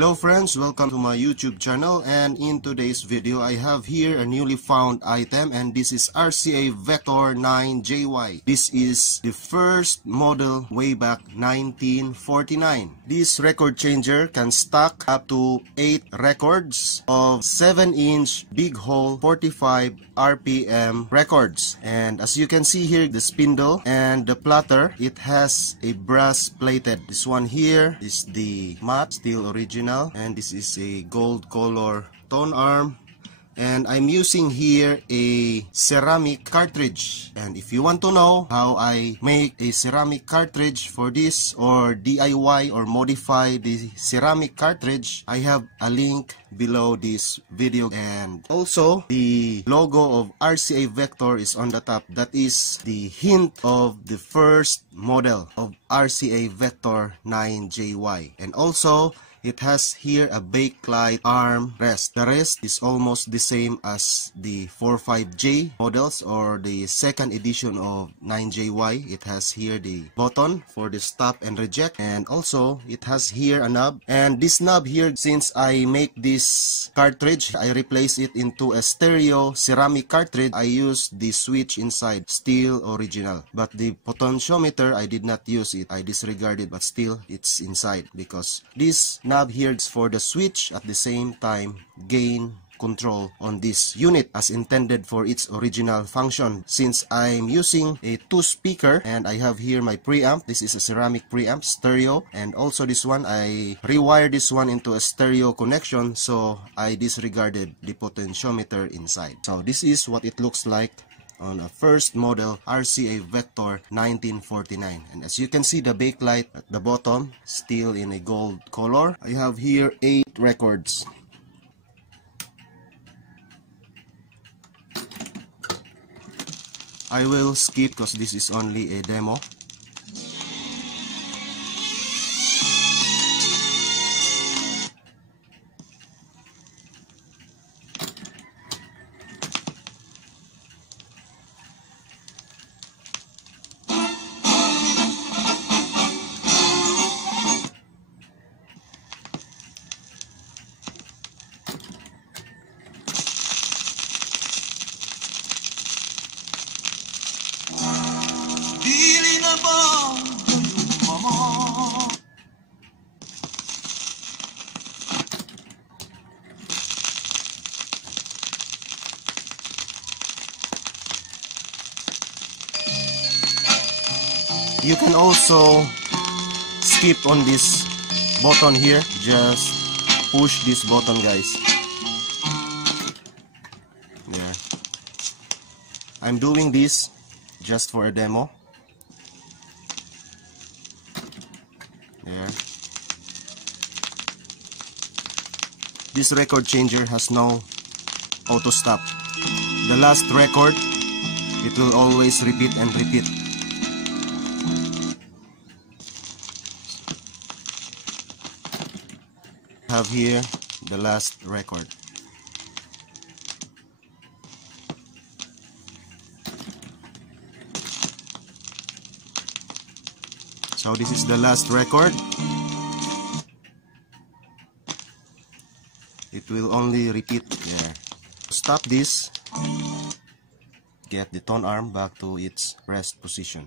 Hello friends, welcome to my YouTube channel, and in today's video I have here a newly found item, and this is RCA Vector 9JY. This is the first model way back 1949. This record changer can stack up to 8 records of 7-inch big hole 45 RPM records. And as you can see here, the spindle and the platter, it has a brass plated. This one here is the matte steel original, and this is a gold color tone arm, and I'm using here a ceramic cartridge. And if you want to know how I make a ceramic cartridge for this, or DIY or modify the ceramic cartridge, I have a link below this video. And also the logo of RCA Vector is on the top. That is the hint of the first model of RCA Vector 9JY. And also it has here a bakelite arm rest. The rest is almost the same as the 45J models or the second edition of 9JY. It has here the button for the stop and reject, and also it has here a knob. And this knob here, since I make this cartridge, I replace it into a stereo ceramic cartridge. I use the switch inside, steel original. But the potentiometer, I did not use it. I disregarded, but still it's inside, because this knob here is for the switch, at the same time gain control on this unit as intended for its original function. Since I'm using a 2-speaker, and I have here my preamp, this is a ceramic preamp, stereo, and also this one, I rewired this one into a stereo connection, so I disregarded the potentiometer inside. So this is what it looks like on a first model RCA Vector 1949. And as you can see, the bakelite at the bottom still in a gold color. I have here 8 records. I will skip because this is only a demo. You can also skip on this button here. Just push this button, guys. Yeah. I'm doing this just for a demo. There. This record changer has no auto stop. The last record, it will always repeat and repeat. Have here the last record. So this is the last record. It will only repeat there. Stop this. Get the tone arm back to its rest position.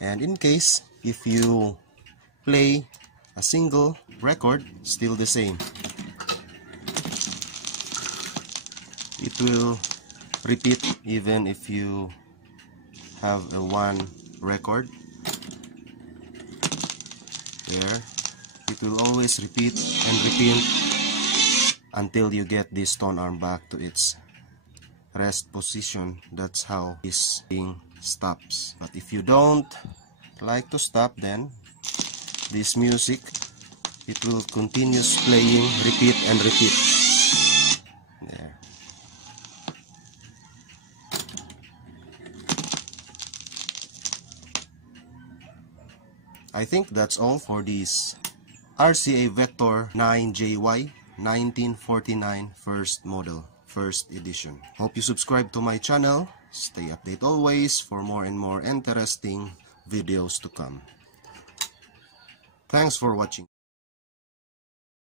And in case if you play a single record, still the same. It will repeat even if you have a 1 record. There. It will always repeat and repeat until you get this tone arm back to its rest position. That's how this thing stops. But if you don't like to stop, then this music, it will continue playing, repeat and repeat. There. I think that's all for this RCA Vector 9JY 1949 first model, first edition. Hope you subscribe to my channel. Stay updated always for more and more interesting videos to come. Thanks for watching.